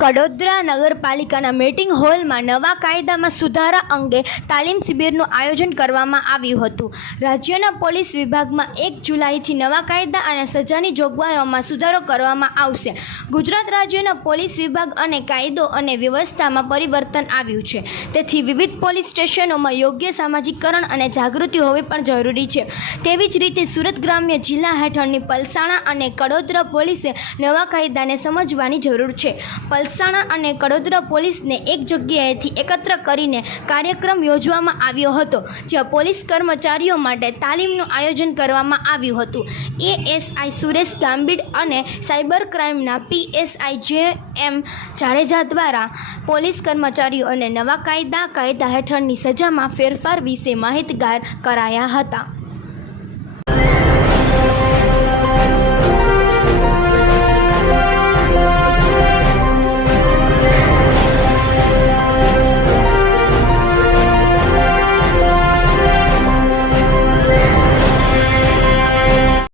કડોદરા નગરપાલિકાના મીટિંગ હોલમાં નવા કાયદામાં સુધારા અંગે તાલીમ શિબિરનું આયોજન કરવામાં આવ્યું હતું। રાજ્યના પોલીસ વિભાગમાં 1 જુલાઈથી નવા કાયદા અને સજાની જોગવાઈઓમાં સુધારો કરવામાં આવશે। ગુજરાત રાજ્યના પોલીસ વિભાગ અને કાયદો અને વ્યવસ્થામાં પરિવર્તન આવ્યું છે, તેથી વિવિધ પોલીસ સ્ટેશનોમાં યોગ્ય સામાજિકરણ અને જાગૃતિ હોવી પણ જરૂરી છે। તેવી જ રીતે સુરત ગ્રામ્ય જિલ્લા હેઠળની પલસાણા અને કડોદરા પોલીસે નવા કાયદાને સમજવાની જરૂર છે। પલસાણા અને કડોદરા પોલીસને એક જગ્યાએથી એકત્ર કરીને કાર્યક્રમ યોજવામાં આવ્યો હતો, જ્યાં પોલીસ કર્મચારીઓ માટે તાલીમનું આયોજન કરવામાં આવ્યું હતું। એએસઆઈ સુરેશ ગાંભીડ અને સાયબર ક્રાઇમના પીએસઆઈ જે.એમ. જાડેજા દ્વારા પોલીસ કર્મચારીઓને નવા કાયદા હેઠળની સજામાં ફેરફાર વિશે માહિતગાર કરાયા હતા।